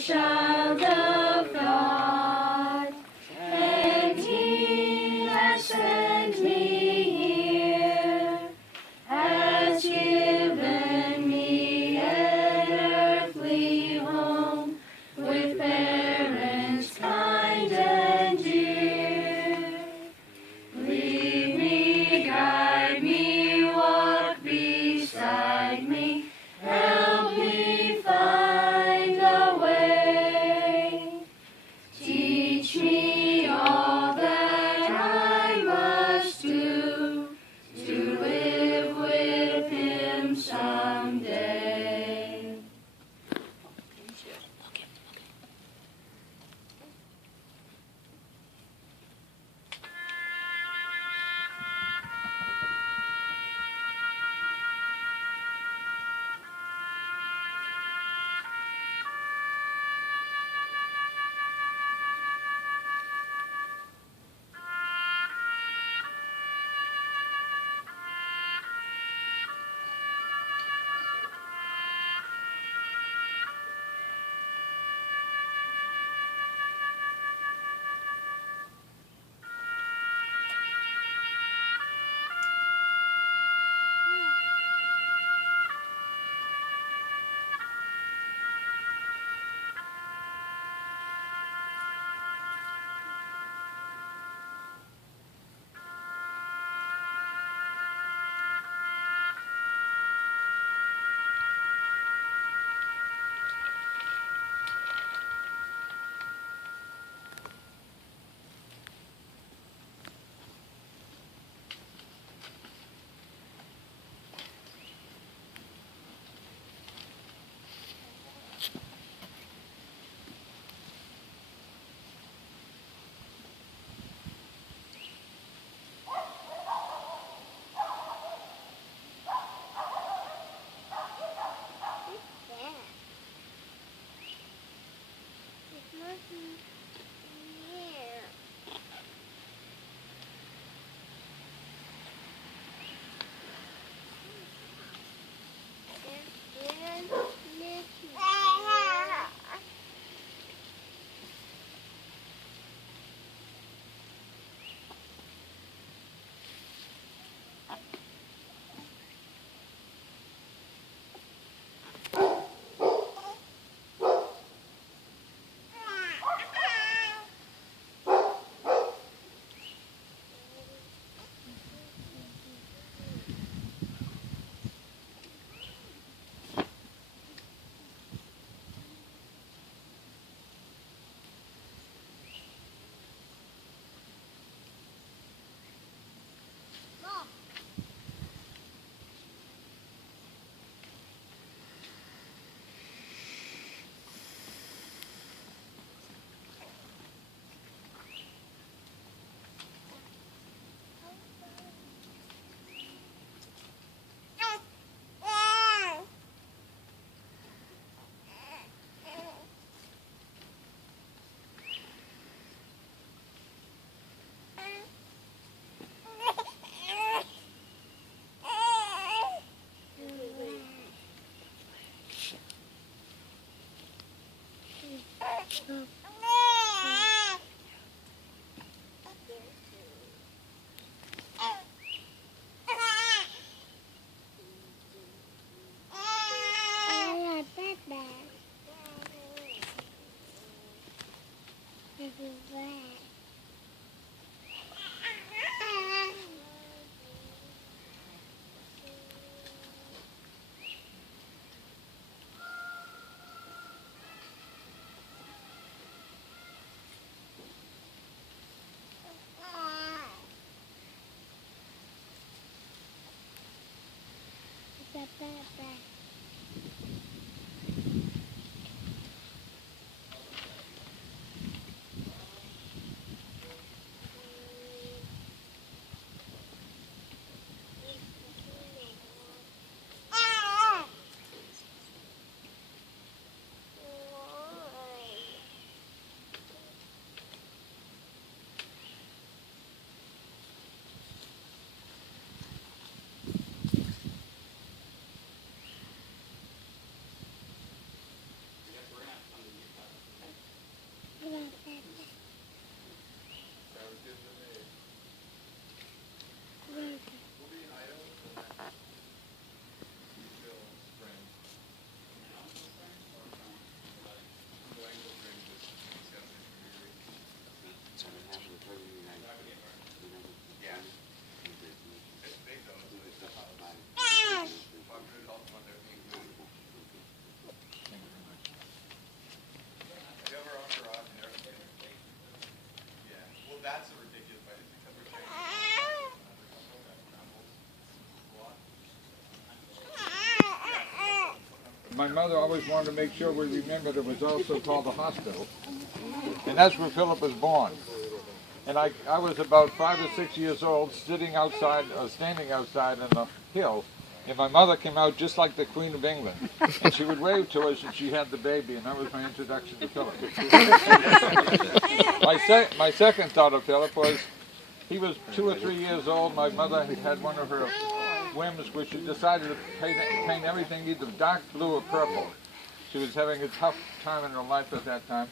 child of God, and He has sent me here, has given me an earthly home with parents kind and dear. Lead me, guide me, walk beside me, help me find a way. Teach me all that I must do to live with Him someday. my mother always wanted to make sure we remembered it was also called the hospital. And that's where Philip was born. And I was about 5 or 6 years old, standing outside on the hill, and my mother came out just like the Queen of England. And she would wave to us, and she had the baby, and that was my introduction to Philip. My second thought of Philip was, he was 2 or 3 years old. My mother had one of her whims where she decided to paint everything either dark blue or purple. She was having a tough time in her life at that time.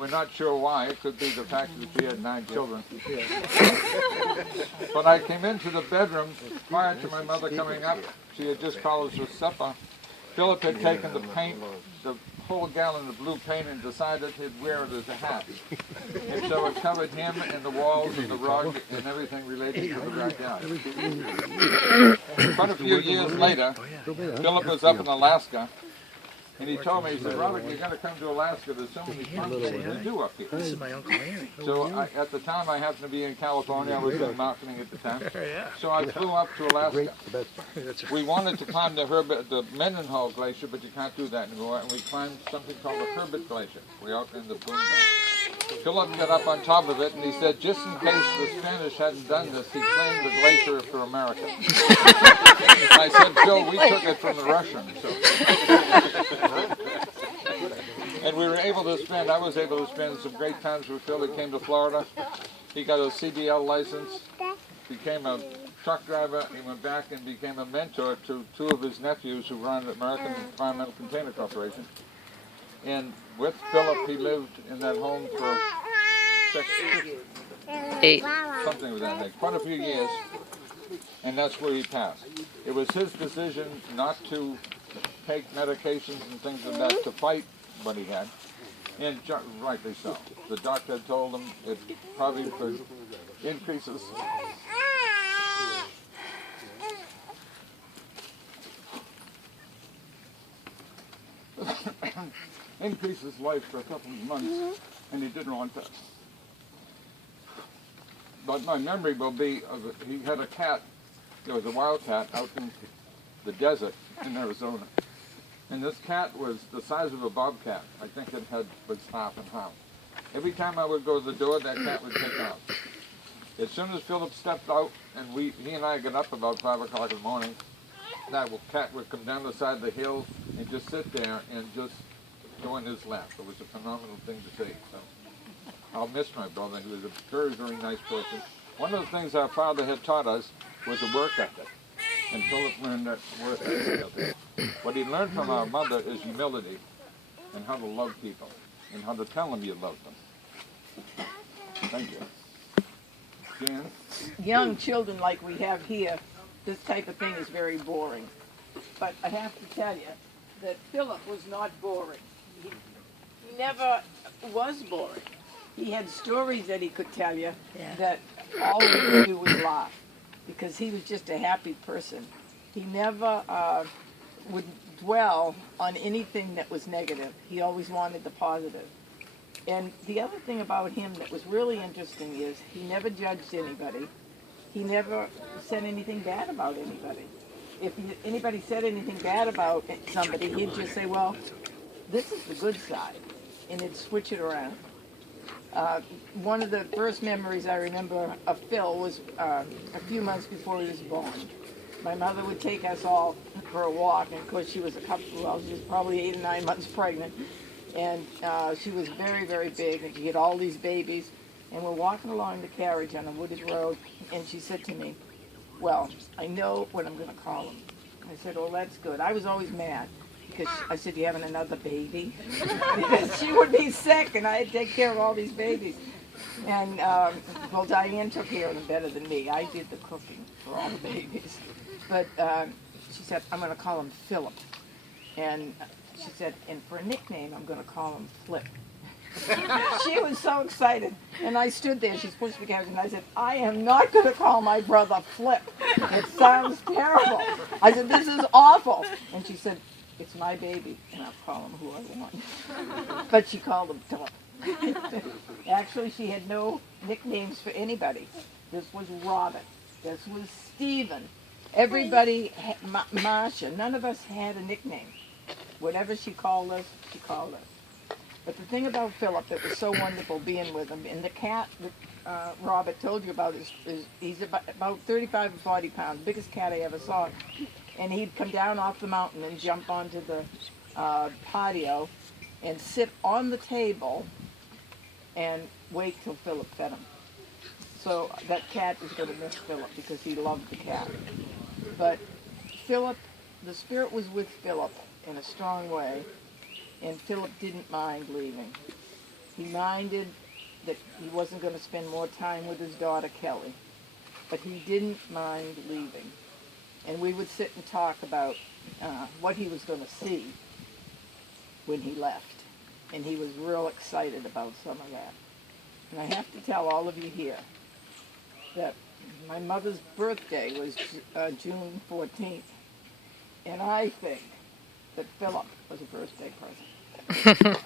We're not sure why. It could be the fact that she had 9 children. When I came into the bedroom, prior to my mother coming up, she had just called us for supper. Philip had taken the paint, the whole gallon of blue paint, and decided he'd wear it as a hat. And so it covered him and the walls and the rug and everything related to the backyard. Quite a few years later, Philip was up in Alaska, and he told me, he said, Robert, you're going to come to Alaska. There's so many fun things to do up here. This is my Uncle Larry. So at the time, I happened to be in California. I was in marketing at the time. So I flew up to Alaska. We wanted to climb the Mendenhall Glacier, but you can't do that anymore. And we climbed something called the Herbert Glacier. We're out in the boondocks. Philip got up on top of it, and he said, just in case the Spanish hadn't done this, he claimed the glacier for America. And I said, Phil, we took it from the Russians. So. And we were able to spend, I was able to spend some great times with Phil. He came to Florida. He got a CDL license, became a truck driver. He went back and became a mentor to 2 of his nephews who run the American Environmental Container Corporation. And with Philip, he lived in that home for 8. something of that nature, quite a few years, and that's where he passed. It was his decision not to take medications and things like that to fight what he had, and rightly so. The doctor had told him it probably could increases his life for a couple of months, and he didn't want that. But my memory will be of he had a cat. There was a wild cat out in the desert in Arizona, and this cat was the size of a bobcat. I think it was half and half. Every time I would go to the door, that cat would take out. As soon as Philip stepped out, and he and I got up about 5 o'clock in the morning, that cat would come down the side of the hill and just sit there and just go in his lap. It was a phenomenal thing to see. So I'll miss my brother. He was a very, very nice person. One of the things our father had taught us was a work ethic. And Philip learned that work ethic. What he learned from our mother is humility and how to love people and how to tell them you love them. Thank you. Jan? Young children like we have here, this type of thing is very boring. But I have to tell you that Philip was not boring. He never was boring. He had stories that he could tell you that all he could do was laugh, because he was just a happy person. He never would dwell on anything that was negative. He always wanted the positive. And the other thing about him that was really interesting is he never judged anybody. He never said anything bad about anybody. If anybody said anything bad about somebody, he'd just say, well, this is the good side, and he'd switch it around. One of the first memories I remember of Phil was a few months before he was born. My mother would take us all for a walk, and of course she was she was probably 8 or 9 months pregnant, and she was very, very big, and she had all these babies, and we're walking along the carriage on a wooded road, and she said to me, well, I know what I'm going to call him. I said, oh, that's good. I was always mad, because I said, you having another baby? Because she would be sick, and I'd take care of all these babies. And, well, Diane took care of them better than me. I did the cooking for all the babies. But she said, I'm going to call him Philip. And she said, and for a nickname, I'm going to call him Flip. She was so excited. And I stood there. She's pushed me down, and I said, I am not going to call my brother Flip. It sounds terrible. I said, this is awful. And she said, it's my baby, and I'll call him who I want. But she called him Philip. Actually, she had no nicknames for anybody. This was Robert. This was Stephen. Everybody, Marcia, none of us had a nickname. Whatever she called us, she called us. But the thing about Philip that was so wonderful being with him, and the cat that Robert told you about is he's about 35 or 40 pounds, biggest cat I ever saw. And he'd come down off the mountain and jump onto the patio and sit on the table and wait till Philip fed him. So that cat is going to miss Philip because he loved the cat. But Philip, the spirit was with Philip in a strong way, and Philip didn't mind leaving. He minded that he wasn't going to spend more time with his daughter Kelly, but he didn't mind leaving. And we would sit and talk about what he was going to see when he left. And he was real excited about some of that. And I have to tell all of you here that my mother's birthday was June 14th. And I think that Philip was a birthday present.